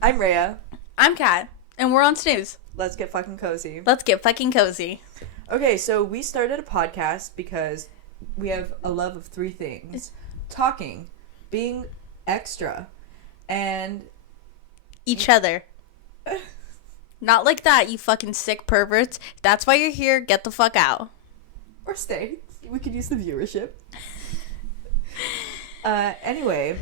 I'm Rhea. I'm Kat, and we're on Snooze. Let's get fucking cozy. Let's get fucking cozy. Okay, so we started a podcast because we have a love of three things. Talking, being extra, and... Each other. Not like that, you fucking sick perverts. That's why you're here. Get the fuck out. Or stay. We could use the viewership. Anyway,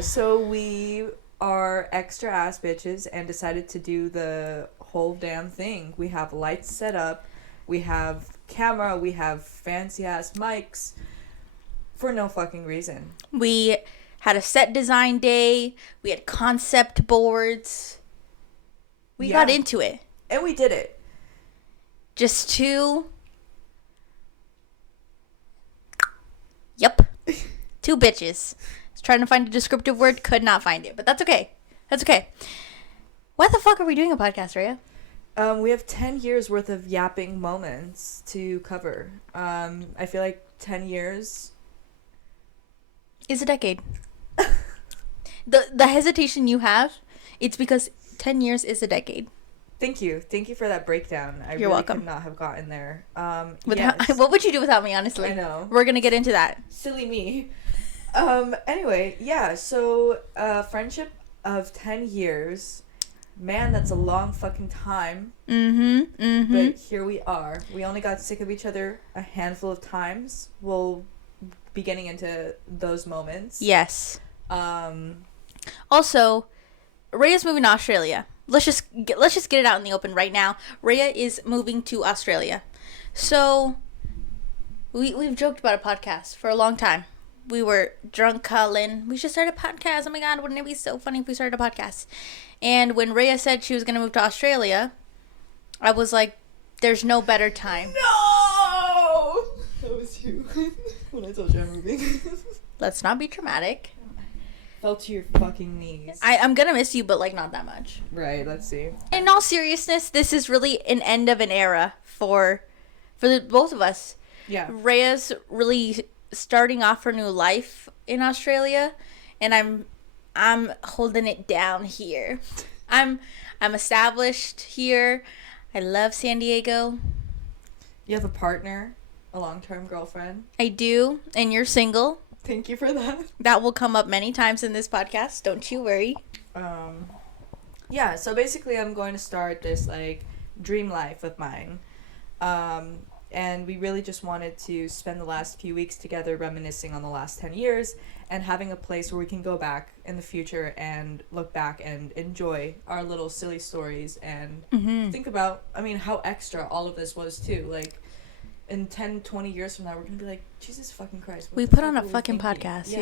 so we are extra ass bitches and decided to do the whole damn thing. We have lights set up, we have camera, we have fancy ass mics for no fucking reason. We had a set design day. We had concept boards. We got into it. And we did it. Just two... Yep. Two bitches. I was trying to find a descriptive word, could not find it. But that's okay. That's okay. Why the fuck are we doing a podcast, Rhea? We have 10 years worth of yapping moments to cover. I feel like 10 years... is a decade. The hesitation you have, it's because 10 years is a decade. Thank you for that breakdown. You're welcome. Could not have gotten there. What would you do without me, honestly? I know. We're gonna get into that. Silly me. Anyway, so friendship of 10 years. Man, that's a long fucking time. But here we are. We only got sick of each other a handful of times. We'll be getting into those moments. Yes. Also, Rhea's moving to Australia. Let's just get it out in the open right now. Rhea is moving to Australia. So, we've joked about a podcast for a long time. We were drunk calling, we should start a podcast. Oh my god, wouldn't it be so funny if we started a podcast? And when Rhea said she was going to move to Australia, I was like, there's no better time. No! That was you. When I told you I'm moving. Let's not be dramatic. Fell to your fucking knees. I'm gonna miss you, but like not that much. Right, let's see. In all seriousness, this is really an end of an era for the both of us. Yeah. Rhea's really starting off her new life in Australia, and I'm holding it down here. I'm established here. I love San Diego. You have a partner, a long-term girlfriend. I do, and you're single. Thank you for that. That will come up many times in this podcast. Don't you worry. Yeah, so basically I'm going to start this, like, dream life of mine. And we really just wanted to spend the last few weeks together reminiscing on the last 10 years and having a place where we can go back in the future and look back and enjoy our little silly stories and think about, how extra all of this was, too. Like, in 10, 20 years from now, we're going to be like, Jesus fucking Christ. We put on a fucking podcast.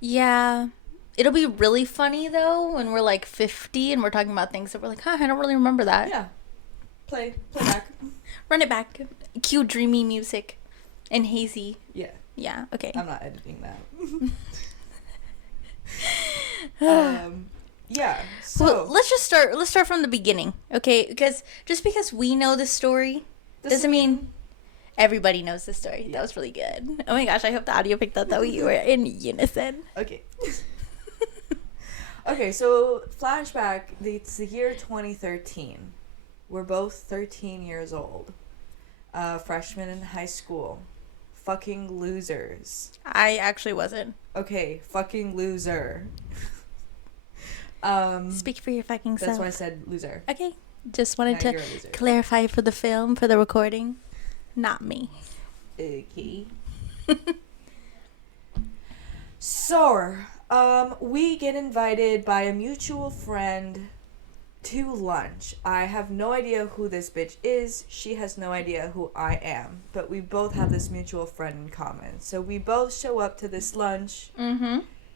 Yeah. It'll be really funny, though, when we're, like, 50 and we're talking about things that we're like, I don't really remember that. Yeah. Play back. Run it back. Cue dreamy music. And hazy. Yeah. Yeah, okay. I'm not editing that. Yeah. So well, let's start from the beginning, okay? Because just because we know the story doesn't mean everybody knows the story. Yeah. That was really good. Oh my gosh, I hope the audio picked up that we were in unison. Okay. Okay, so flashback, it's the year 2013. We're both 13 years old. Freshmen in high school. Fucking losers. I actually wasn't. Okay, fucking loser. Speak for your fucking self. That's why I said loser. Okay. Just wanted Now to clarify for the film, for the recording. Not me. Okay. So, we get invited by a mutual friend to lunch. I have no idea who this bitch is. She has no idea who I am. But we both have this mutual friend in common. So we both show up to this lunch,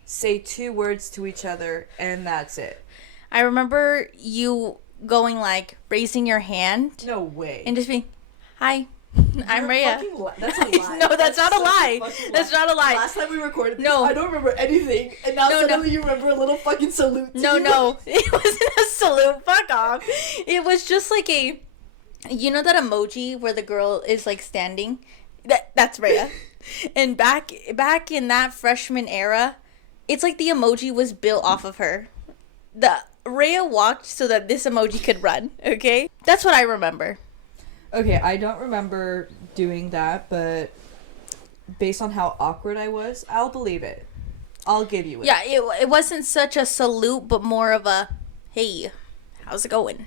say 2 words to each other, and that's it. I remember you going, like, raising your hand. No way. And just being, hi. I'm Rhea. That's a lie. No, that's not a lie. That's not a lie. Last time we recorded this, No. I don't remember anything. And now suddenly you remember a little fucking salute to you. No. It wasn't a salute. Fuck off. It was just like a... You know that emoji where the girl is, like, standing? That's Rhea. And back in that freshman era, it's like the emoji was built off of her. the Rhea walked so that this emoji could run, okay? That's what I remember. Okay, I don't remember doing that, but based on how awkward I was, I'll believe it. I'll give you it. Yeah, it wasn't such a salute, but more of a, hey, how's it going?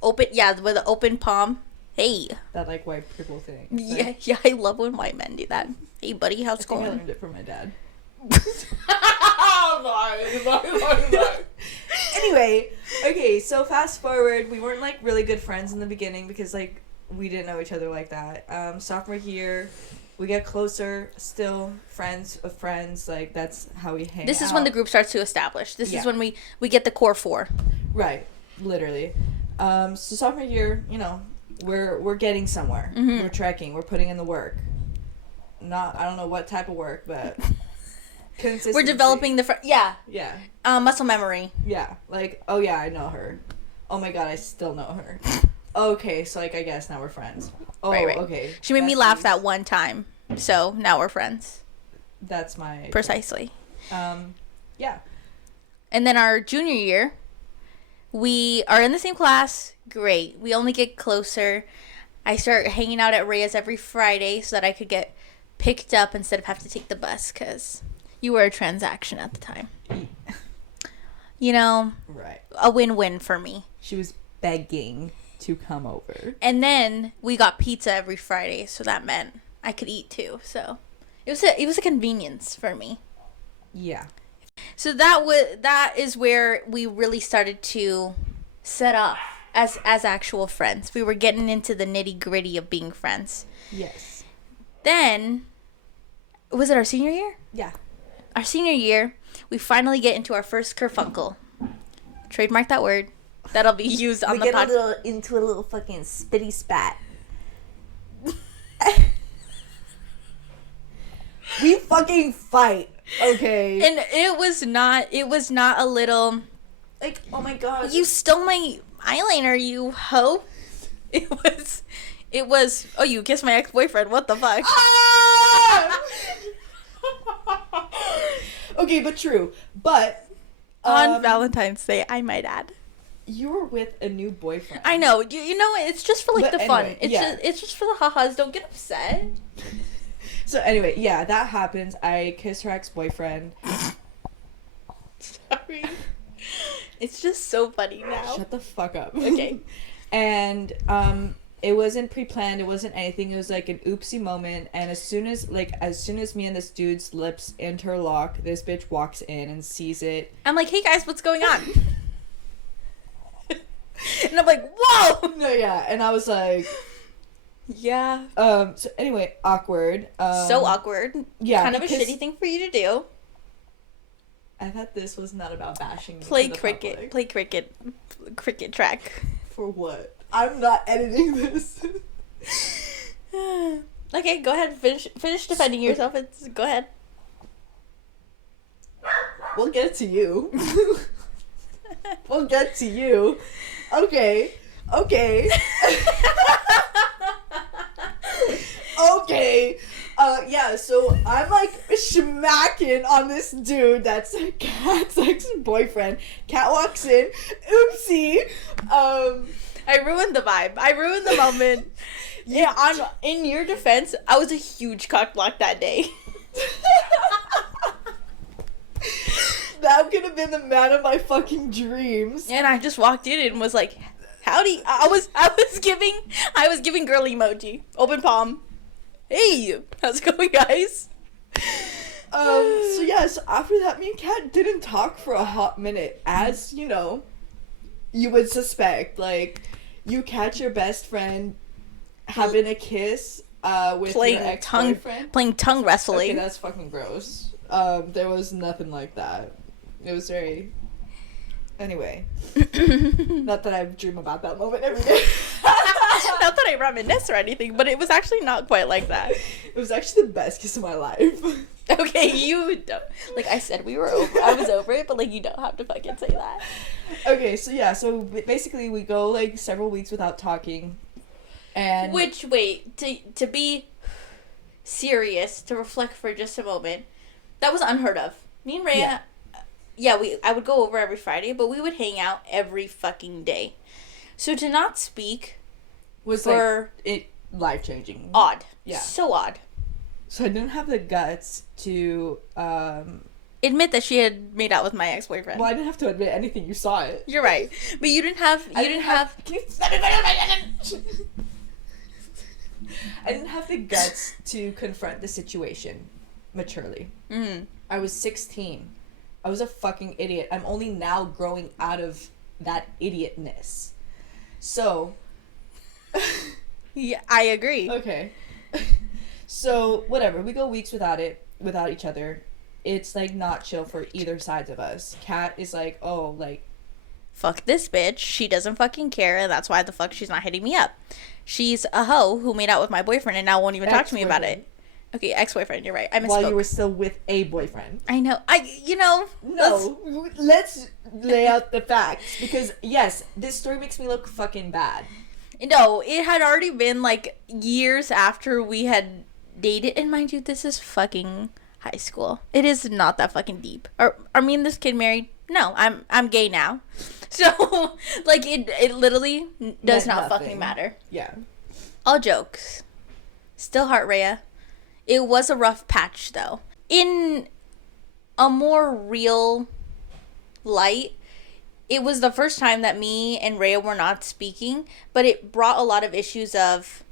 Open, yeah, with an open palm. Hey. That, like, white people thing. Yeah, I love when white men do that. Hey, buddy, how's it going? I learned it from my dad. Anyway, okay, so fast forward, we weren't, like, really good friends in the beginning because, like, we didn't know each other like that. Sophomore year, we get closer, still friends of friends, like, that's how we hang out. This is when the group starts to establish. This is when we get the core four. Right, literally. So sophomore year, you know, we're getting somewhere. Mm-hmm. We're trekking, we're putting in the work. I don't know what type of work, but consistency. We're developing the yeah. Muscle memory. Yeah, like, oh yeah, I know her. Oh my god, I still know her. Okay, so, like, I guess now we're friends. Oh, right. Okay. She made me laugh that one time, so now we're friends. That's my... Precisely. Yeah. And then our junior year, we are in the same class. Great. We only get closer. I start hanging out at Rhea's every Friday so that I could get picked up instead of have to take the bus, because you were a transaction at the time. You know? Right. A win-win for me. She was begging to come over. And then we got pizza every Friday, so that meant I could eat too. So it was a convenience for me. Yeah. So that is where we really started to set up as actual friends. We were getting into the nitty-gritty of being friends. Yes. Then was it our senior year? Yeah. Our senior year, we finally get into our first kerfunkle. Trademark that word. That'll be used on the podcast. We get into a little fucking spitty spat. We fucking fight, okay? And it was not a little, like, oh my god. You stole my eyeliner, you hoe. It was, oh, you kissed my ex-boyfriend, what the fuck? Ah! Okay, but true. But on Valentine's Day, I might add. You were with a new boyfriend. I know. You know, it's just for, like, the fun. Anyway, It's just for the ha-has. Don't get upset. So, anyway, yeah, that happens. I kissed her ex-boyfriend. Sorry. It's just so funny now. Shut the fuck up. Okay. And, it wasn't pre-planned. It wasn't anything. It was, like, an oopsie moment. And as soon as me and this dude's lips interlock, this bitch walks in and sees it. I'm like, hey, guys, what's going on? And I'm like, whoa! No, yeah. And I was like... Yeah. So anyway, awkward. So awkward. Yeah. Kind of a shitty thing for you to do. I thought this was not about bashing. Play cricket. Public. Play cricket. Cricket track. For what? I'm not editing this. Okay, go ahead. Finish defending yourself. Go ahead. We'll get to you. We'll get to you. Okay. Okay. Yeah, so I'm, like, smacking on this dude that's Kat's ex-boyfriend. Kat walks in. Oopsie. I ruined the vibe. I ruined the moment. Yeah, in your defense, I was a huge cock block that day. That could have been the man of my fucking dreams. And I just walked in and was like, howdy. I was giving girl emoji. Open palm. Hey, how's it going, guys? So yeah, so after that, me and Kat didn't talk for a hot minute, as, you know, you would suspect. Like, you catch your best friend having a kiss with your ex-boyfriend. Playing tongue wrestling. Okay, that's fucking gross. There was nothing like that. It was very... Anyway. Not that I dream about that moment every day. Not that I reminisce or anything, but it was actually not quite like that. It was actually the best kiss of my life. Okay, you don't... Like I said, I was over it, but, like, you don't have to fucking say that. Okay, so yeah, so basically we go, like, several weeks without talking, and... Which, wait, to be serious, to reflect for just a moment, that was unheard of. Me and Rhea... Yeah. I would go over every Friday, but we would hang out every fucking day. So to not speak was for like it life-changing. Odd. Yeah. So odd. So I didn't have the guts to admit that she had made out with my ex-boyfriend. Well, I didn't have to admit anything. You saw it. You're right. But you didn't have Can you let me finish? I didn't have the guts to confront the situation maturely. Mm-hmm. I was 16. I was a fucking idiot. I'm only now growing out of that idiotness. So yeah, I agree. Okay. So, whatever. We go weeks without each other. It's, like, not chill for either sides of us. Kat is like, oh, like... Fuck this bitch. She doesn't fucking care, and that's why the fuck she's not hitting me up. She's a hoe who made out with my boyfriend and now won't even talk to me about it. Okay, ex-boyfriend, you're right. I misspoke. While you were still with a boyfriend. I know. No. Let's lay out the facts. Because, yes, this story makes me look fucking bad. No, it had already been, like, years after we had dated. And mind you, this is fucking high school. It is not that fucking deep. Are me and this kid married? No, I'm gay now. So, like, it literally does not fucking matter. Yeah. All jokes. Still heart Rhea. It was a rough patch, though. In a more real light, it was the first time that me and Rhea were not speaking, but it brought a lot of issues of...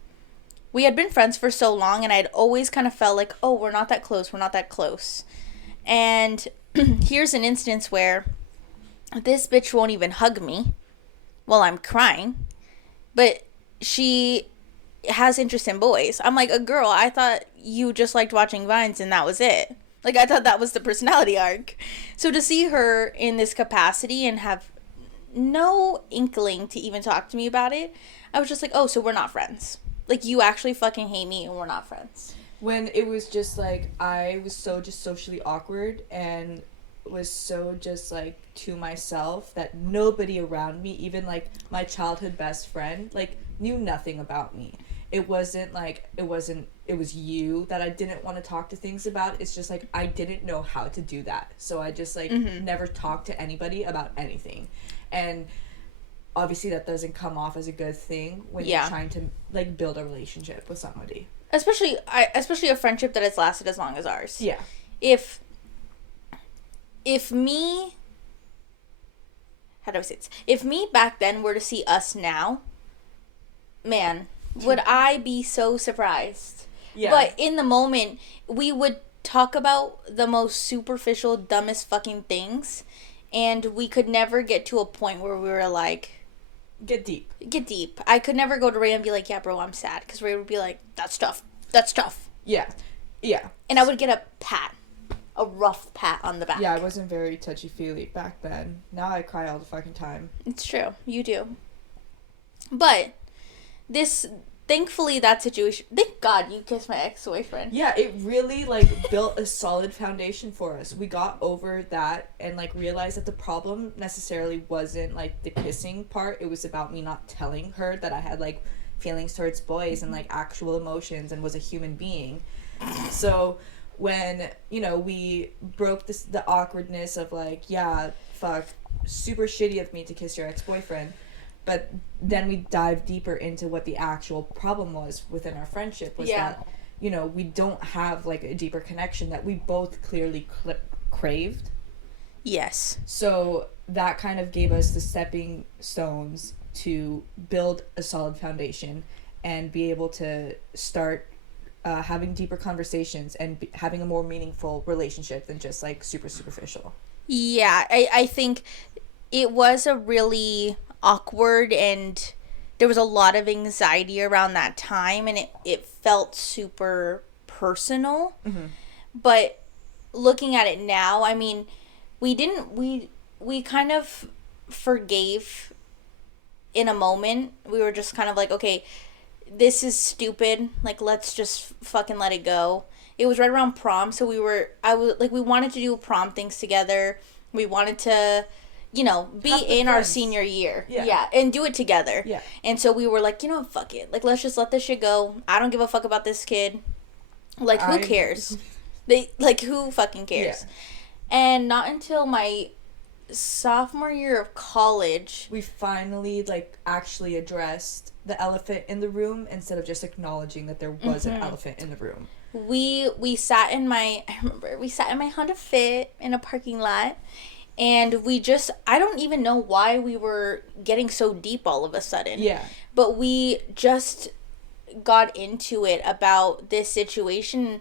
We had been friends for so long, and I'd always kind of felt like, oh, we're not that close. And here's an instance where this bitch won't even hug me while I'm crying, but she has interest in boys. I'm like, a girl, I thought you just liked watching Vines and that was it. Like, I thought that was the personality arc. So to see her in this capacity and have no inkling to even talk to me about it, I was just like, oh, so we're not friends. Like, you actually fucking hate me and we're not friends. When it was just, like, I was so just socially awkward and was so just, like, to myself that nobody around me, even, like, my childhood best friend, like, knew nothing about me. It wasn't, like, it was you that I didn't want to talk to things about. It's just, like, I didn't know how to do that. So I just, like, never talked to anybody about anything. And obviously that doesn't come off as a good thing when you're trying to, like, build a relationship with somebody. Especially a friendship that has lasted as long as ours. Yeah. If me... How do I say this? If me back then were to see us now, man, would I be so surprised. Yeah. But in the moment, we would talk about the most superficial, dumbest fucking things, and we could never get to a point where we were like... Get deep. I could never go to Ray and be like, yeah, bro, I'm sad. Because Ray would be like, that's tough. Yeah. And I would get a rough pat on the back. Yeah, I wasn't very touchy-feely back then. Now I cry all the fucking time. It's true. You do. But thankfully that situation, thank God you kissed my ex-boyfriend. Yeah, it really, like, built a solid foundation for us. We got over that and, like, realized that the problem necessarily wasn't, like, the kissing part. It was about me not telling her that I had, like, feelings towards boys and, like, actual emotions and was a human being. So when, you know, we broke the awkwardness of, like, yeah, fuck, super shitty of me to kiss your ex-boyfriend. But then we dive deeper into what the actual problem was within our friendship was that, you know, we don't have, like, a deeper connection that we both clearly craved. Yes. So that kind of gave us the stepping stones to build a solid foundation and be able to start having deeper conversations and having a more meaningful relationship than just, like, super superficial. Yeah, I think it was a really... awkward, and there was a lot of anxiety around that time, and it felt super personal. But looking at it now, I mean, we kind of forgave in a moment. We were just kind of like, okay, this is stupid, like, let's just fucking let it go. It was right around prom, so we wanted to do prom things together. We wanted to, you know, be in our senior year. Yeah. And do it together. Yeah. And so we were like, you know, fuck it. Like, let's just let this shit go. I don't give a fuck about this kid. Like, who cares? Who fucking cares? And not until my sophomore year of college, we finally like actually addressed the elephant in the room instead of just acknowledging that there was an elephant in the room. we sat in my I remember we sat in my Honda Fit in a parking lot, and we just I don't even know why we were getting so deep all of a sudden. Yeah. But we just got into it about this situation.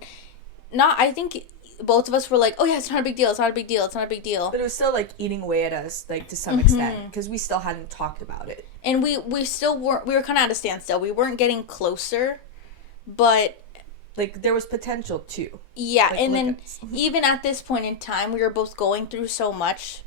Not I think both of us were like, oh yeah, it's not a big deal, it's not a big deal, it's not a big deal. But it was still like eating away at us, like to some extent, because we still hadn't talked about it. And we still weren't, we were kind of at a standstill. We weren't getting closer, but like there was potential too. Yeah, like, and then even at this point in time, we were both going through so much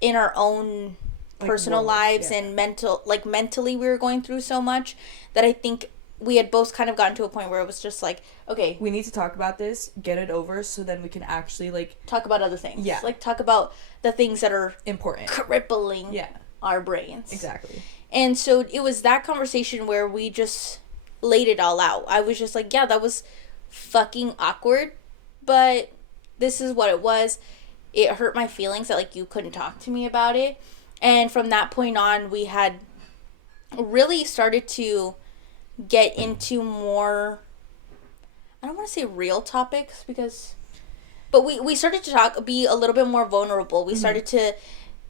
in our own like personal lives, yeah. And mentally we were going through so much that I think we had both kind of gotten to a point where it was just like, okay, we need to talk about this, get it over, so then we can actually like talk about other things. Yeah, like talk about the things that are important, crippling our brains. Exactly. And so it was that conversation where we just laid it all out. I was just like, yeah, that was fucking awkward, but this is what it was. It hurt my feelings that like you couldn't talk to me about it. And from that point on, we had really started to get into more, I don't want to say real topics but we started to be a little bit more vulnerable. We started to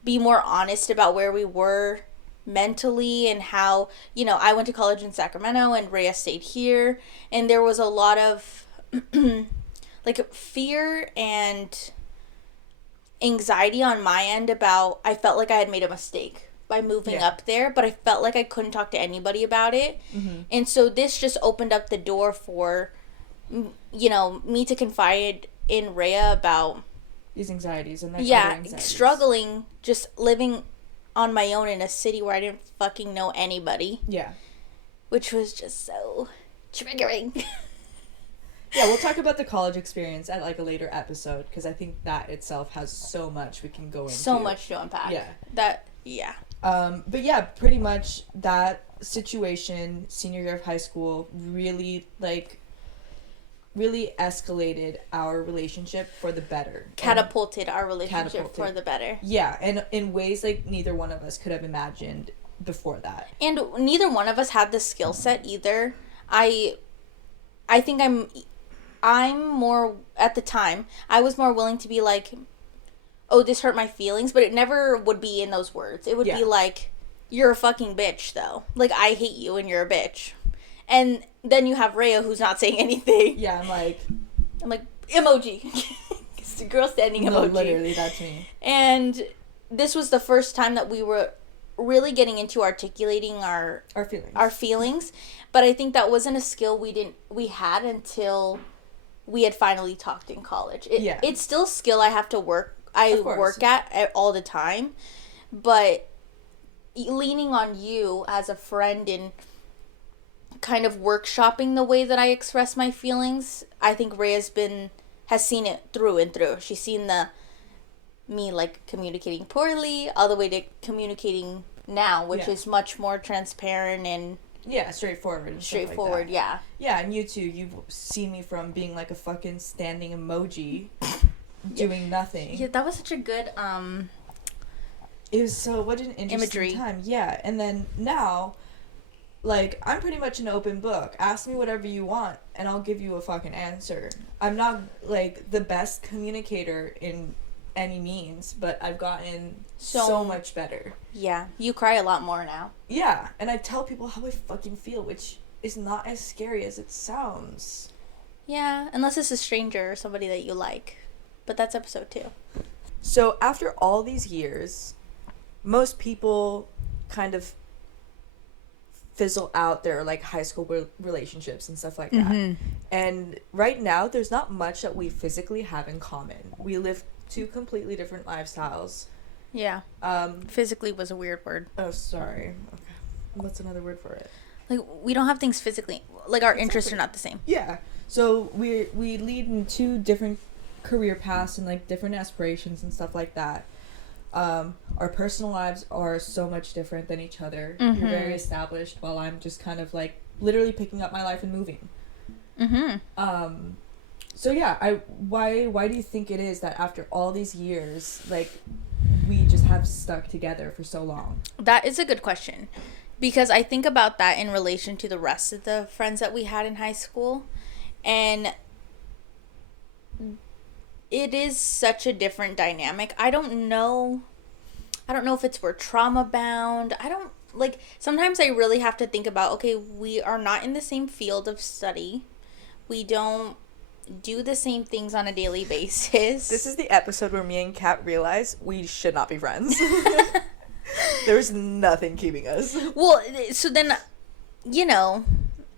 be more honest about where we were mentally and how, I went to college in Sacramento and Rhea stayed here, and there was a lot of like fear and anxiety on my end about, I felt like I had made a mistake by moving up there, but I felt like I couldn't talk to anybody about it. And so this just opened up the door for me to confide in Rhea about these anxieties and struggling just living on my own in a city where I didn't fucking know anybody. Yeah. Which was just so triggering. Yeah, we'll talk about the college experience at like a later episode, because I think that itself has so much we can go into. So much to unpack. Yeah. But yeah, pretty much that situation, senior year of high school, really escalated our relationship for the better. Catapulted our relationship for the better. Yeah, and in ways like neither one of us could have imagined before that. And neither one of us had the skill set either. I think I'm more, at the time, I was more willing to be like, oh, this hurt my feelings, but it never would be in those words. It would be like, you're a fucking bitch, though. Like, I hate you and you're a bitch. And then you have Rhea, who's not saying anything. Yeah, I'm like, emoji. It's the girl standing emoji. No, literally, that's me. And this was the first time that we were really getting into articulating our feelings. But I think that wasn't a skill we had until we had finally talked in college. It's still a skill I have to work at all the time, but leaning on you as a friend and kind of workshopping the way that I express my feelings, I think Rhea's has seen it through and through. She's seen me like communicating poorly all the way to communicating now, which is much more transparent and straightforward. Straightforward, yeah, and you too. You've seen me from being like a fucking standing emoji, doing nothing. Yeah, that was such a good It was what an interesting imagery. Time. Yeah, and then now, like, I'm pretty much an open book. Ask me whatever you want, and I'll give you a fucking answer. I'm not like the best communicator in any means, but I've gotten so much better. Yeah, you cry a lot more now. Yeah, and I tell people how I fucking feel, which is not as scary as it sounds. Yeah, unless it's a stranger or somebody that you like. But that's episode 2. So after all these years, most people kind of fizzle out their like high school relationships and stuff like that. And right now, there's not much that we physically have in common. We live 2 completely different lifestyles. Yeah. Physically was a weird word. Oh, sorry. Okay. What's another word for it? Like, we don't have things physically. Like, our interests are not the same. Yeah. So we lead in 2 different career paths and like different aspirations and stuff like that. Our personal lives are so much different than each other. You're very established, while I'm just kind of like literally picking up my life and moving. So yeah, why do you think it is that after all these years, like, we just have stuck together for so long? That is a good question. Because I think about that in relation to the rest of the friends that we had in high school. And it is such a different dynamic. I don't know if it's we're trauma bound. I don't like sometimes I really have to think about, okay, we are not in the same field of study. We don't do the same things on a daily basis. This is the episode where me and Kat realize we should not be friends. There's nothing keeping us. Well, so then,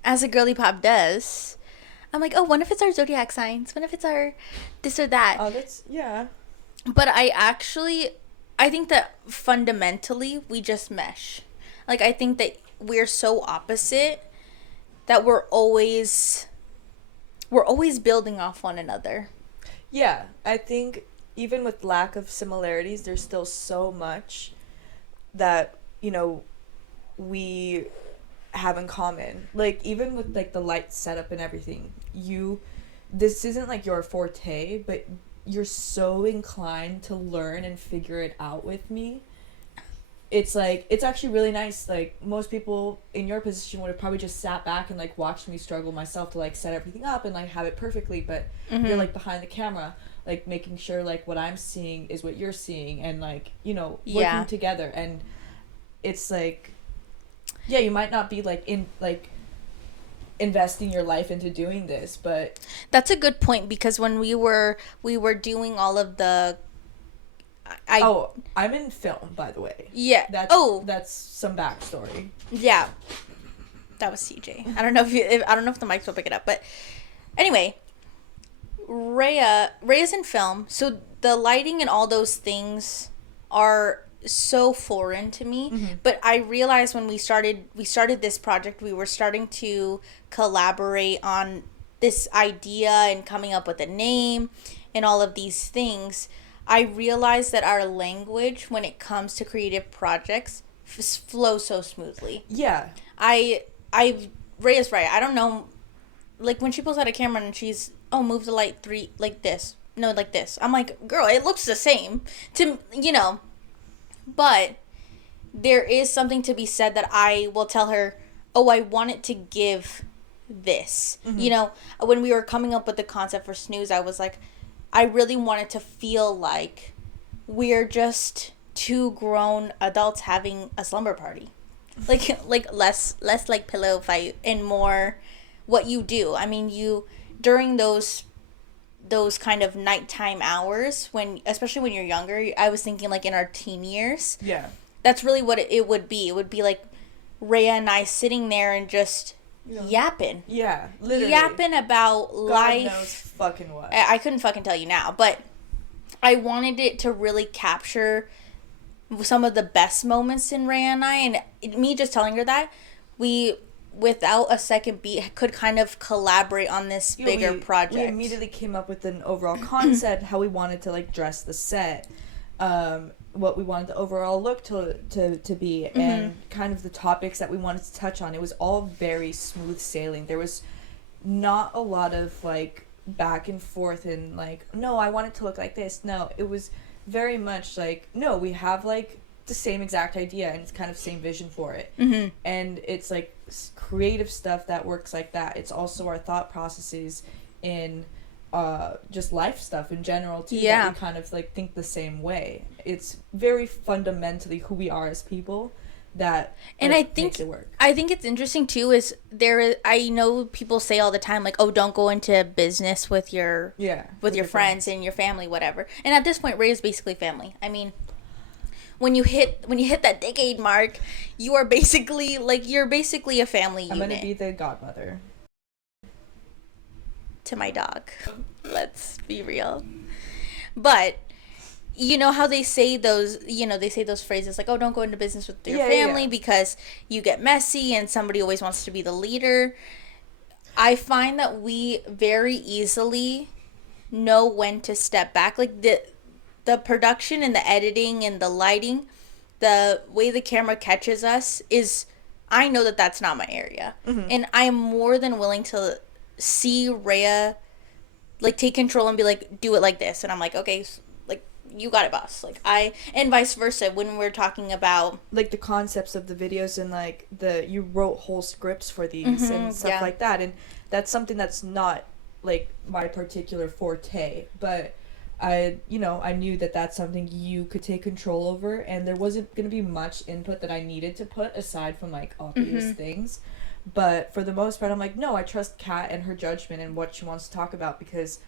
as a girly pop does, I'm like, oh, what if it's our zodiac signs? What if it's our this or that? Oh, yeah. But I think that fundamentally we just mesh. Like, I think that we're so opposite that we're always building off one another. Yeah, I think even with lack of similarities, there's still so much that, we have in common. Like, even with, like, the light setup and everything, this isn't, like, your forte, but you're so inclined to learn and figure it out with me. It's, like, it's actually really nice. Like, most people in your position would have probably just sat back and, like, watched me struggle myself to, like, set everything up and, like, have it perfectly, but you're, like, behind the camera, like, making sure, like, what I'm seeing is what you're seeing, and, like, working together. And it's, like, yeah, you might not be, like, investing your life into doing this, but that's a good point, because when we were doing all of the I'm in film, by the way. Yeah. That's some backstory. Yeah. That was CJ. I don't know if the mics will pick it up, but anyway, Rhea's in film, so the lighting and all those things are so foreign to me. Mm-hmm. But I realized when we started this project, we were starting to collaborate on this idea and coming up with a name and all of these things. I realized that our language, when it comes to creative projects, flows so smoothly. Yeah. Rhea's right. I don't know, like, when she pulls out a camera and she's, move the light 3 like this. No, like this. I'm like, girl, it looks the same but there is something to be said that I will tell her, I want it to give this. Mm-hmm. When we were coming up with the concept for Snooze, I was like, I really wanted to feel like we're just two grown adults having a slumber party. Like less like pillow fight and more what you do. I mean, during those kind of nighttime hours, especially when you're younger, I was thinking, like, in our teen years. Yeah. That's really what it would be. It would be like Rhea and I sitting there and just yapping. Yeah, literally. Yapping about God life. knows fucking what. I couldn't fucking tell you now, but I wanted it to really capture some of the best moments in Rhea and I, and me just telling her that, we, without a second beat, could kind of collaborate on this bigger project. We immediately came up with an overall concept, how we wanted to, like, dress the set, what we wanted the overall look to be, mm-hmm. and kind of the topics that we wanted to touch on. It was all very smooth sailing. There was not a lot of, like, back and forth and, like, no, I want it to look like this. No, it was very much like, no, we have, like, the same exact idea and it's kind of same vision for it. Mm-hmm. And it's, like, creative stuff that works like that. It's also our thought processes in just life stuff in general too, that we kind of, like, think the same way. It's very fundamentally who we are as people that, and I think makes it work. I think it's interesting too is I know people say all the time, like, don't go into business with your friends and your family, whatever. And at this point, Ray is basically family. I mean, when you hit that decade mark, you're basically a family unit. I'm gonna be the godmother to my dog. Let's be real. But you know how they say those phrases like, don't go into business with your family because you get messy and somebody always wants to be the leader. I find that we very easily know when to step back. Like the production and the editing and the lighting, the way the camera catches us is, I know that that's not my area. Mm-hmm. And I am more than willing to see Rhea like take control and be like, do it like this, and I'm like, okay, like you got it, boss. Like and vice versa when we're talking about like the concepts of the videos and like you wrote whole scripts for these and stuff like that, and that's something that's not like my particular forte, but I knew that that's something you could take control over, and there wasn't going to be much input that I needed to put aside from like obvious things. But for the most part, I'm like, no, I trust Kat and her judgment and what she wants to talk about, because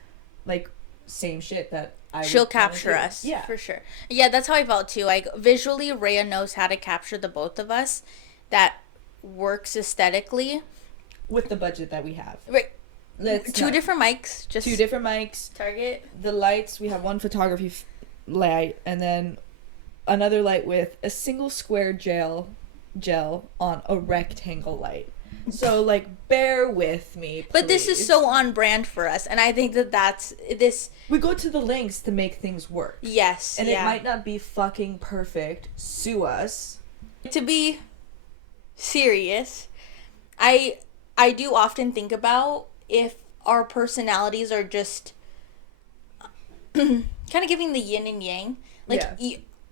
like same shit that she'll capture us. Yeah, for sure. Yeah, that's how I felt too. Like visually, Rhea knows how to capture the both of us. That works aesthetically with the budget that we have. Right. Two different mics. Just 2 different mics. Target. The lights, we have one photography light, and then another light with a single square gel on a rectangle light. So, like, bear with me, please. But this is so on brand for us, and I think that's this. We go to the lengths to make things work. Yes, and it might not be fucking perfect. Sue us. To be serious, I do often think about if our personalities are just kind of giving the yin and yang. Like,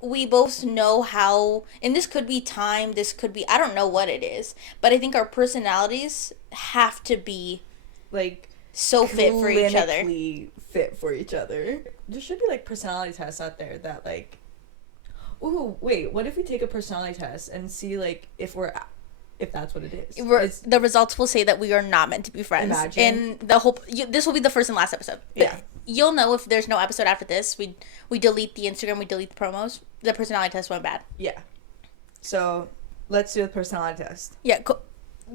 we both know how, and this could be time, this could be, I don't know what it is, but I think our personalities have to be like so fit for each other. Clinically fit for each other. There should be like personality tests out there that like, ooh, wait, what if we take a personality test and see like if that's what it is? The results will say that we are not meant to be friends. Imagine. And this will be the first and last episode. Yeah. You'll know if there's no episode after this. We delete the Instagram, we delete the promos. The personality test went bad. Yeah. So, let's do the personality test. Yeah,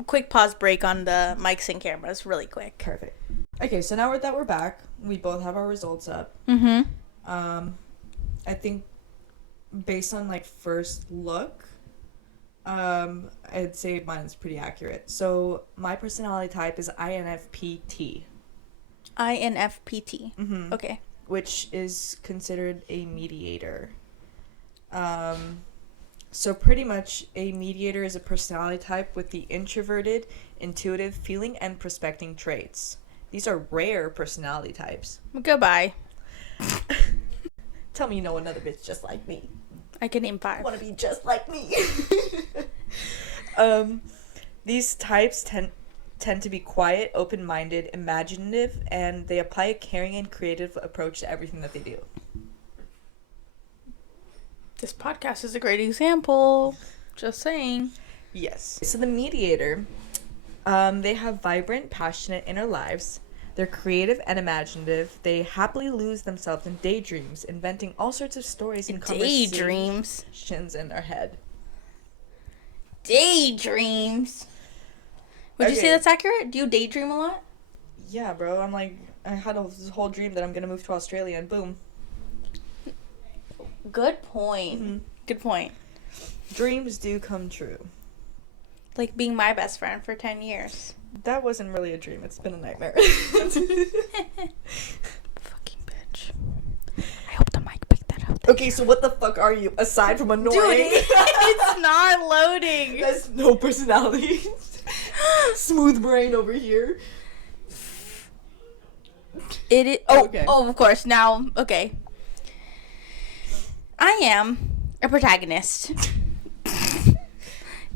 quick pause break on the mics and cameras, really quick. Perfect. Okay, so now that we're back, we both have our results up. Mm-hmm. I think based on like first look, I'd say mine's pretty accurate. So my personality type is INFPT. INFPT. Mm-hmm. Okay. Which is considered a mediator. So pretty much a mediator is a personality type with the introverted, intuitive, feeling, and prospecting traits. These are rare personality types. Goodbye. Tell me you know another bitch just like me. I can name 5. I want to be just like me. These types tend to be quiet, open-minded, imaginative, and they apply a caring and creative approach to everything that they do. This podcast is a great example. Just saying. Yes. So the mediator, they have vibrant, passionate inner lives. They're creative and imaginative. They happily lose themselves in daydreams, inventing all sorts of stories and conversations in their head. Daydreams. Would you say that's accurate? Do you daydream a lot? Yeah, bro. I'm like, I had this whole dream that I'm gonna move to Australia, and boom. Good point. Mm-hmm. Good point. Dreams do come true. Like being my best friend for 10 years. That wasn't really a dream. It's been a nightmare. Fucking bitch. I hope the mic picked that up. Okay, so what the fuck are you, aside from annoying? Dude, it's not loading. That's no personality. Smooth brain over here. It is. Oh, okay. Oh, of course. Now, okay. I am a protagonist.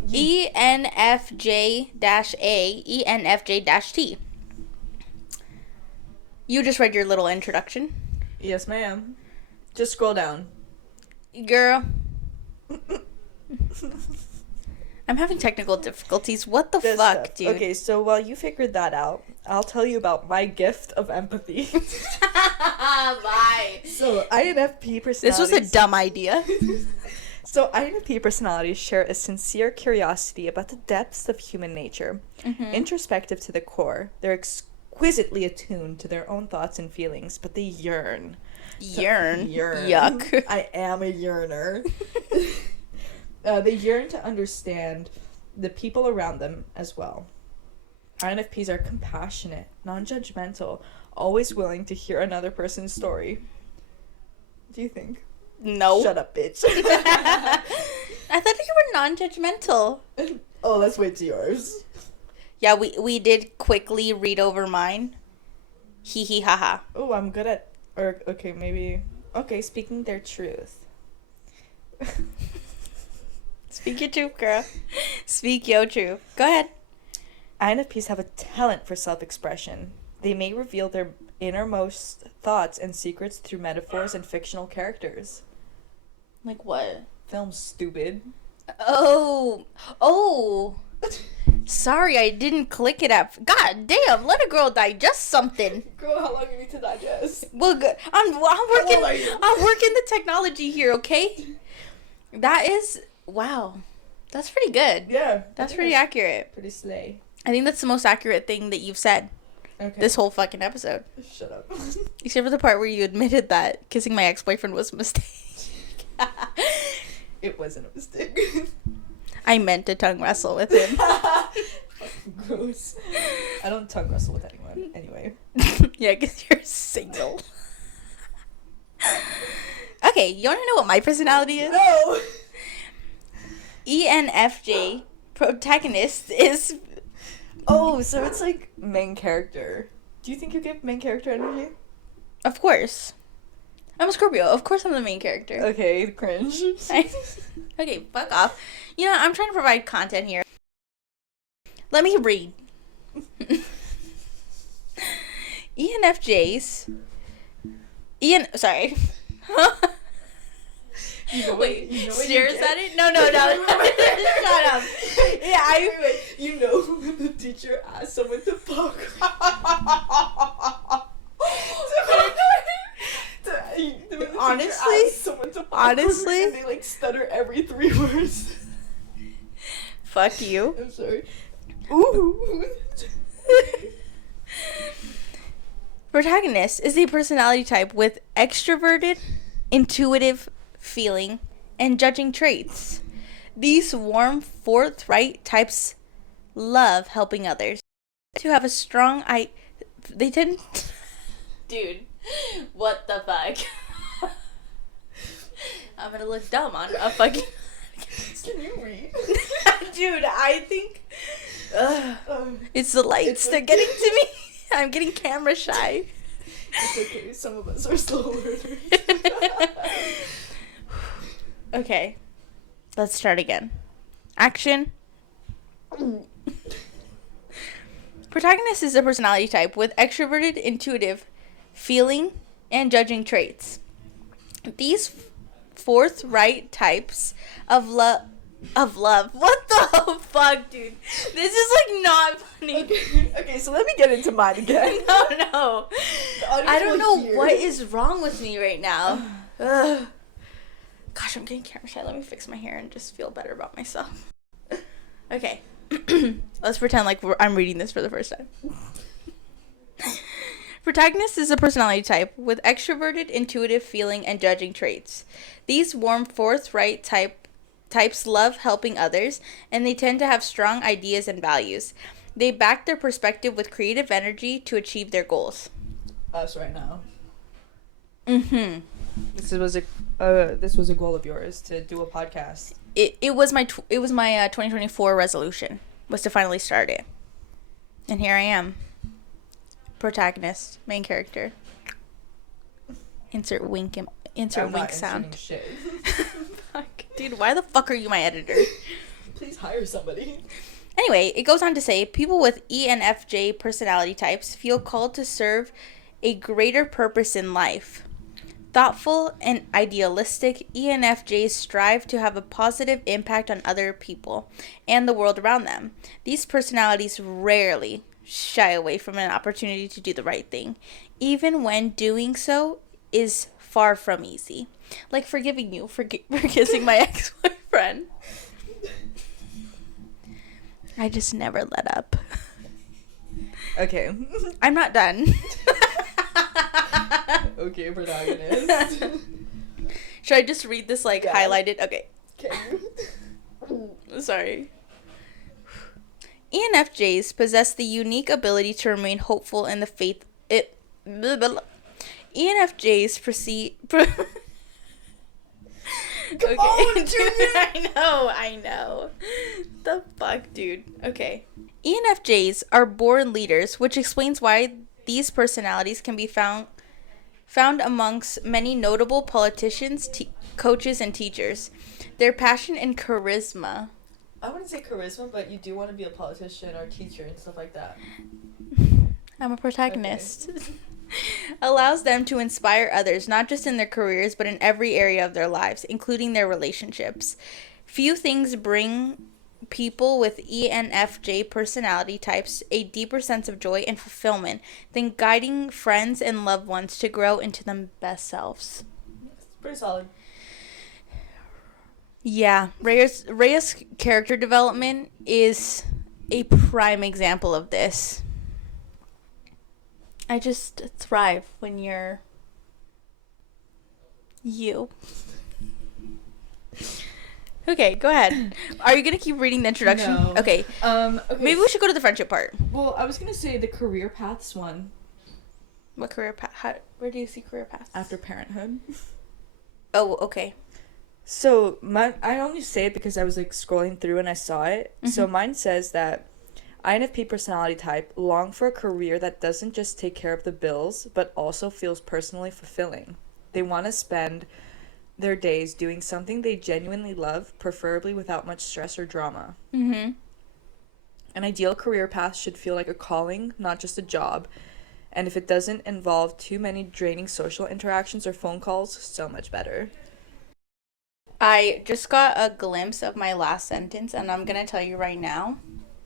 ENFJ-A, ENFJ-T. You just read your little introduction. Yes, ma'am. Just scroll down. Girl. I'm having technical difficulties. What the fuck, stuff. Dude? Okay, so while you figured that out, I'll tell you about my gift of empathy. Bye. So, INFP personalities... This was a dumb idea. So, INFP personalities share a sincere curiosity about the depths of human nature. Mm-hmm. Introspective to the core, they're exquisitely attuned to their own thoughts and feelings, but they yearn. Yearn? Yuck. I am a yearner. They yearn to understand the people around them as well. INFPs are compassionate, non-judgmental, always willing to hear another person's story. What do you think? No. Shut up, bitch. I thought you were non-judgmental. Oh, let's wait to yours. Yeah, we did quickly read over mine. Hee hee ha ha. Oh, I'm good at... Or, okay, maybe... Okay, speaking their truth. Speak your truth, girl. Speak your truth. Go ahead. INFPs have a talent for self-expression. They may reveal their innermost thoughts and secrets through metaphors and fictional characters. Like what? Film's stupid. Oh. Sorry, I didn't click it up. God damn, let a girl digest something. Girl, how long you need to digest? Well, good. I'm working the technology here, okay? That is... Wow. That's pretty good. Yeah. That's pretty accurate. Pretty slay. I think that's the most accurate thing that you've said this whole fucking episode. Shut up. Except for the part where you admitted that kissing my ex-boyfriend was a mistake. It wasn't a mistake. I meant to tongue wrestle with him. Gross. I don't tongue wrestle with anyone, anyway. Yeah, because you're single. Okay, you want to know what my personality is? No! ENFJ protagonist is... Oh, so it's like main character. Do you think you give main character energy? Of course. I'm a Scorpio. Of course I'm the main character. Okay, cringe. Okay, fuck off. You know, I'm trying to provide content here. Let me read. ENFJs. Sorry. Wait, stares at it? No. Shut up. Yeah, Wait. You know when the teacher asked someone to fuck. Honestly, and they like stutter every 3 words. Fuck you. I'm sorry. Ooh. Protagonist is a personality type with extroverted, intuitive feeling, and judging traits. These warm, forthright types love helping others. To have a strong they tend... Dude, what the fuck? I'm gonna look dumb on a fucking... Can you read? Dude, I think... it's the lights. They're getting to me. I'm getting camera shy. It's okay. Some of us are slow learners. Okay. Let's start again. Action. Protagonist is a personality type with extroverted, intuitive, feeling, and judging traits. These forthright types of love. What the fuck, dude? This is like not funny. Okay, so let me get into mine again. No. I don't know what is wrong with me right now. Ugh. Gosh, I'm getting camera shy. Let me fix my hair and just feel better about myself. Okay. Let's pretend like I'm reading this for the first time. Protagonist is a personality type with extroverted, intuitive feeling and judging traits. These warm, forthright types love helping others, and they tend to have strong ideas and values. They back their perspective with creative energy to achieve their goals. Us right now. Mm-hmm. This was a goal of yours to do a podcast. It was my 2024 resolution was to finally start it, and here I am. Protagonist, main character. Insert wink sound. Shit. Fuck, dude, why the fuck are you my editor? Please hire somebody. Anyway, it goes on to say people with ENFJ personality types feel called to serve a greater purpose in life. Thoughtful and idealistic, ENFJs strive to have a positive impact on other people and the world around them. These personalities rarely shy away from an opportunity to do the right thing, even when doing so is far from easy. Like forgiving you for kissing my ex-boyfriend. I just never let up. Okay. I'm not done. Okay, protagonist. Should I just read this highlighted? Okay. Can you? Sorry. ENFJs possess the unique ability to remain hopeful in the faith. ENFJs proceed. Okay. On, I know. The fuck, dude. Okay. ENFJs are born leaders, which explains why These personalities can be found amongst many notable politicians, coaches, and teachers. Their passion and charisma. I wouldn't say charisma, but you do want to be a politician or teacher and stuff like that. I'm a protagonist. Okay. Allows them to inspire others, not just in their careers, but in every area of their lives, including their relationships. Few things bring people with ENFJ personality types a deeper sense of joy and fulfillment than guiding friends and loved ones to grow into their best selves. It's pretty solid. Yeah, Rhea's character development is a prime example of this. I just thrive when you're you. Okay, go ahead. Are you going to keep reading the introduction? No. Okay. Okay. Maybe we should go to the friendship part. Well, I was going to say the career paths one. What career path? Where do you see career paths? After parenthood. Oh, okay. So, I only say it because I was, like, scrolling through and I saw it. Mm-hmm. So, mine says that INFP personality type long for a career that doesn't just take care of the bills, but also feels personally fulfilling. They want to spend their days doing something they genuinely love, preferably without much stress or drama. Mm-hmm. An ideal career path should feel like a calling, not just a job. And if it doesn't involve too many draining social interactions or phone calls, so much better. I just got a glimpse of my last sentence, and I'm going to tell you right now,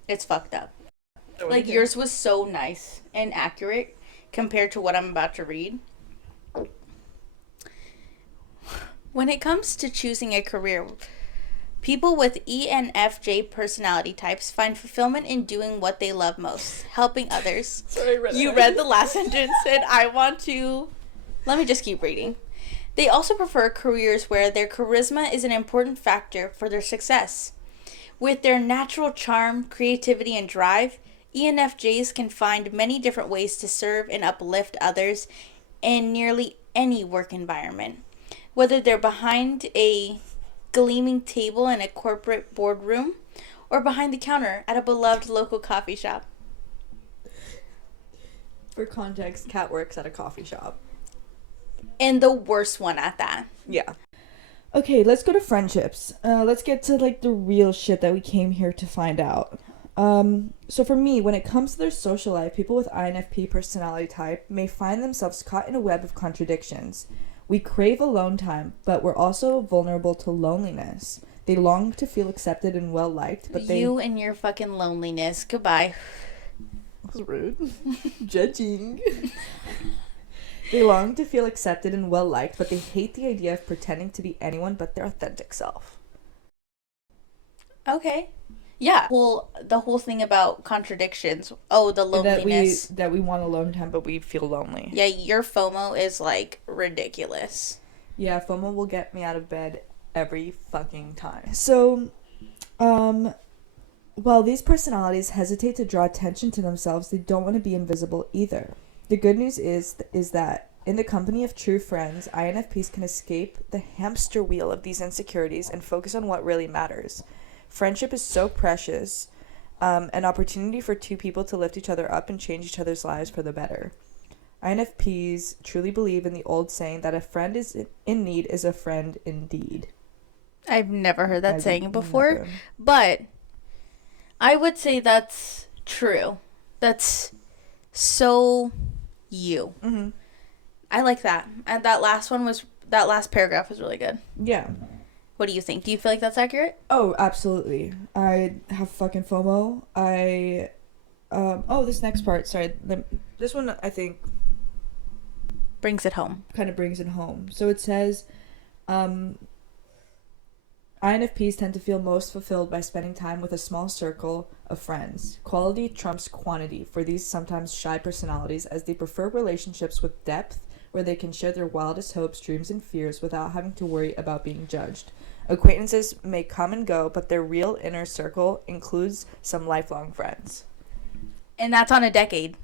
it's fucked up. Like, yours was so nice and accurate compared to what I'm about to read. When it comes to choosing a career, people with ENFJ personality types find fulfillment in doing what they love most, helping others. Sorry, you read the last sentence, and I want to... Let me just keep reading. They also prefer careers where their charisma is an important factor for their success. With their natural charm, creativity, and drive, ENFJs can find many different ways to serve and uplift others in nearly any work environment. Whether they're behind a gleaming table in a corporate boardroom or behind the counter at a beloved local coffee shop. For context, Kat works at a coffee shop. And the worst one at that. Yeah. Okay, let's go to friendships. Let's get to, like, the real shit that we came here to find out. So for me, when it comes to their social life, people with INFP personality type may find themselves caught in a web of contradictions. We crave alone time, but we're also vulnerable to loneliness. They long to feel accepted and well-liked, but You and your fucking loneliness. Goodbye. That's rude. Judging. They long to feel accepted and well-liked, but they hate the idea of pretending to be anyone but their authentic self. Okay. Yeah. Well, the whole thing about contradictions. Oh, the loneliness. That we want alone time, but we feel lonely. Yeah, your FOMO is, like, ridiculous. Yeah, FOMO will get me out of bed every fucking time. So, while these personalities hesitate to draw attention to themselves, they don't want to be invisible either. The good news is that in the company of true friends, INFPs can escape the hamster wheel of these insecurities and focus on what really matters. Friendship is so precious, an opportunity for two people to lift each other up and change each other's lives for the better. INFPs truly believe in the old saying that a friend is in need is a friend indeed. I've never heard that saying before, but I would say that's true. That's so you. Mm-hmm. I like that. And that last paragraph was really good. Yeah. What do you think? Do you feel like that's accurate? Oh, absolutely. I have fucking FOMO. This next part, sorry. This one, I think, brings it home. Kind of brings it home. So it says, INFPs tend to feel most fulfilled by spending time with a small circle of friends. Quality trumps quantity for these sometimes shy personalities, as they prefer relationships with depth where they can share their wildest hopes, dreams, and fears without having to worry about being judged. Acquaintances may come and go, but their real inner circle includes some lifelong friends. And that's on a decade.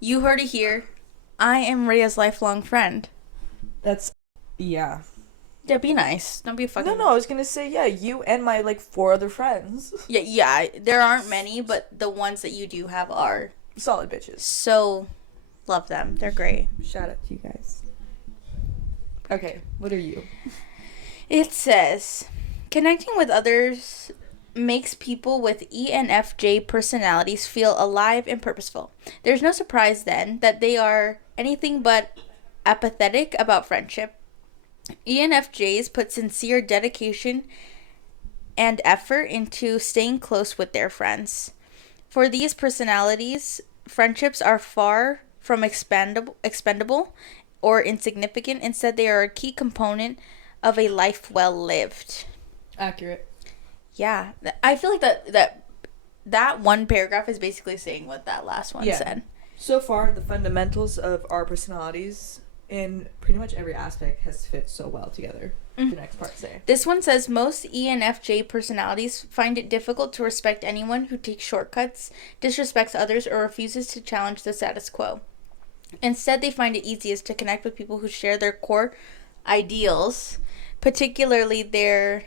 You heard it here. I am Rhea's lifelong friend. Yeah, be nice. Don't be fucking... No, I was gonna say, yeah, you and my, 4 other friends. Yeah, there aren't many, but the ones that you do have are... solid bitches. So, Love them. They're great. Shout out to you guys. Okay, what are you? It says, connecting with others makes people with ENFJ personalities feel alive and purposeful. There's no surprise then that they are anything but apathetic about friendship. ENFJs put sincere dedication and effort into staying close with their friends. For these personalities, friendships are far from expendable or insignificant. Instead, they are a key component of a life well lived. Accurate. Yeah, I feel like that one paragraph is basically saying what that last one said. So far, the fundamentals of our personalities in pretty much every aspect has fit so well together. The next part say. This one says most ENFJ personalities find it difficult to respect anyone who takes shortcuts, disrespects others, or refuses to challenge the status quo. Instead, they find it easiest to connect with people who share their core ideals, particularly their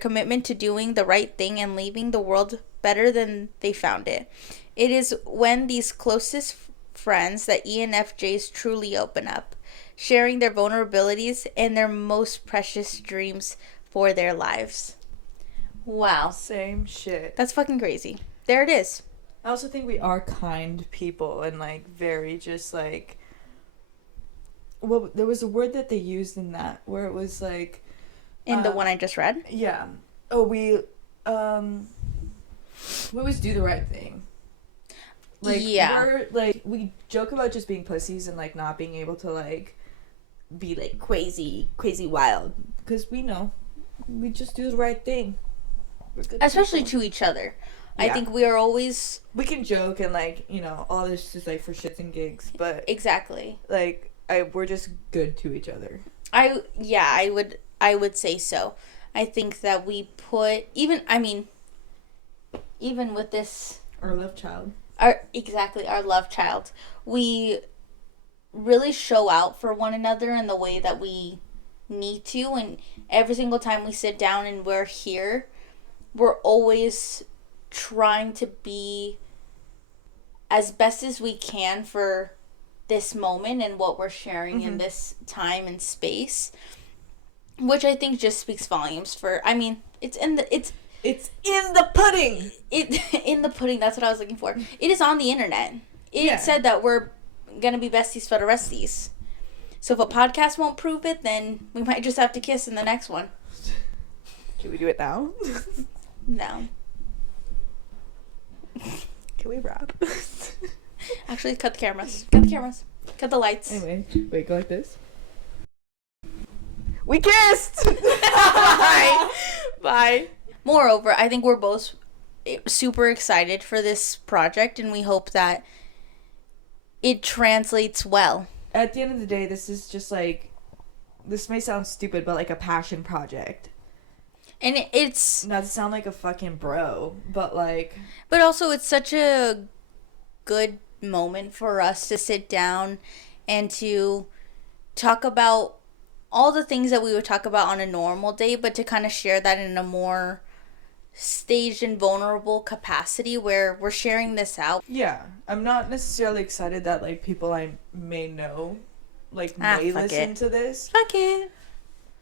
commitment to doing the right thing and leaving the world better than they found it. It is when these closest friends that ENFJs truly open up, sharing their vulnerabilities and their most precious dreams for their lives. Wow. Same shit. That's fucking crazy. There it is. I also think we are kind people and, like, very just, like... Well, there was a word that they used in that where it was, like... In the one I just read? Yeah. Oh, we always do the right thing. Like, we're, like, we joke about just being pussies and, like, not being able to, like, be, like, crazy wild. Because we know. We just do the right thing. Especially to each other. Yeah. I think we are always... We can joke and, like, you know, all this is, like, for shits and gigs, but... Exactly. Like, we're just good to each other. I would say so. I think that we put... Even with this... Our love child. Our love child. We really show out for one another in the way that we need to, and every single time we sit down and we're here, we're always trying to be as best as we can for this moment and what we're sharing in this time and space, which I think just speaks volumes for... It's in the pudding. In the pudding. That's what I was looking for. It is on the internet. It said that we're gonna be besties for the resties. So if a podcast won't prove it, then we might just have to kiss in the next one. Can we do it now? No. Can we wrap? Actually, cut the cameras. Cut the cameras. Cut the lights. Anyway, wait, go like this. We kissed! Bye. Moreover, I think we're both super excited for this project, and we hope that it translates well. At the end of the day, this is just like... This may sound stupid, but like a passion project. And it's... Not to sound like a fucking bro, but like... But also, it's such a good moment for us to sit down and to talk about all the things that we would talk about on a normal day, but to kind of share that in a more staged and vulnerable capacity where we're sharing this out. Yeah. I'm not necessarily excited that, like, people I may know, like, may listen to this. Fuck it.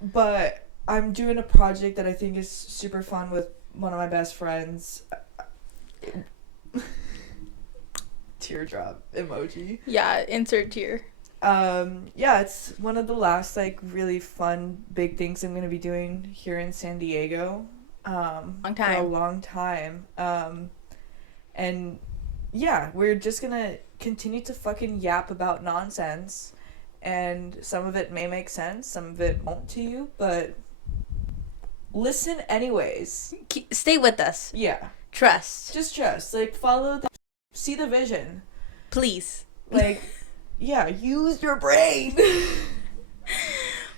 But I'm doing a project that I think is super fun with one of my best friends. Teardrop emoji. Yeah, insert tear. Yeah, it's one of the last, like, really fun big things I'm going to be doing here in San Diego. Long time. For a long time. And yeah, we're just going to continue to fucking yap about nonsense. And some of it may make sense, some of it won't to you, but listen anyways. Stay with us. Yeah. Trust. Just trust. Like, see the vision. Please. Like, yeah, use your brain.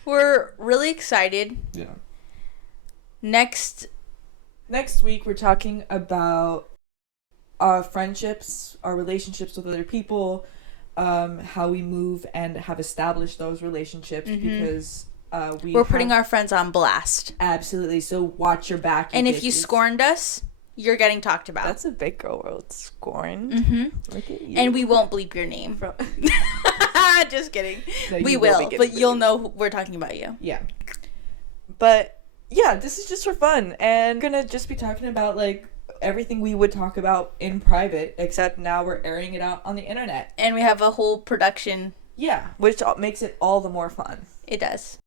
We're really excited. Yeah. Next week, we're talking about our friendships, our relationships with other people, how we move and have established those relationships, because we're putting our friends on blast. Absolutely. So watch your back. And if you scorned us, you're getting talked about. That's a big girl world scorned. Look at you. And we won't bleep your name. Just kidding. No, we will, but you'll know we're talking about you. Yeah. But yeah, this is just for fun, and we're gonna just be talking about like everything we would talk about in private, except now we're airing it out on the internet. And we have a whole production. Yeah, which makes it all the more fun. It does.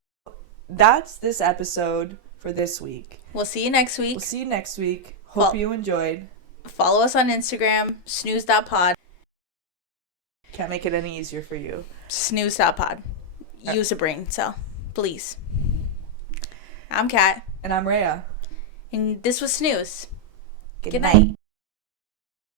That's this episode for this week. We'll see you next week. Hope you enjoyed. Follow us on Instagram, snooze.pod. Can't make it any easier for you. Snooze.pod. Use a brain cell, please. I'm Kat. And I'm Rhea. And this was Snooze. Good night.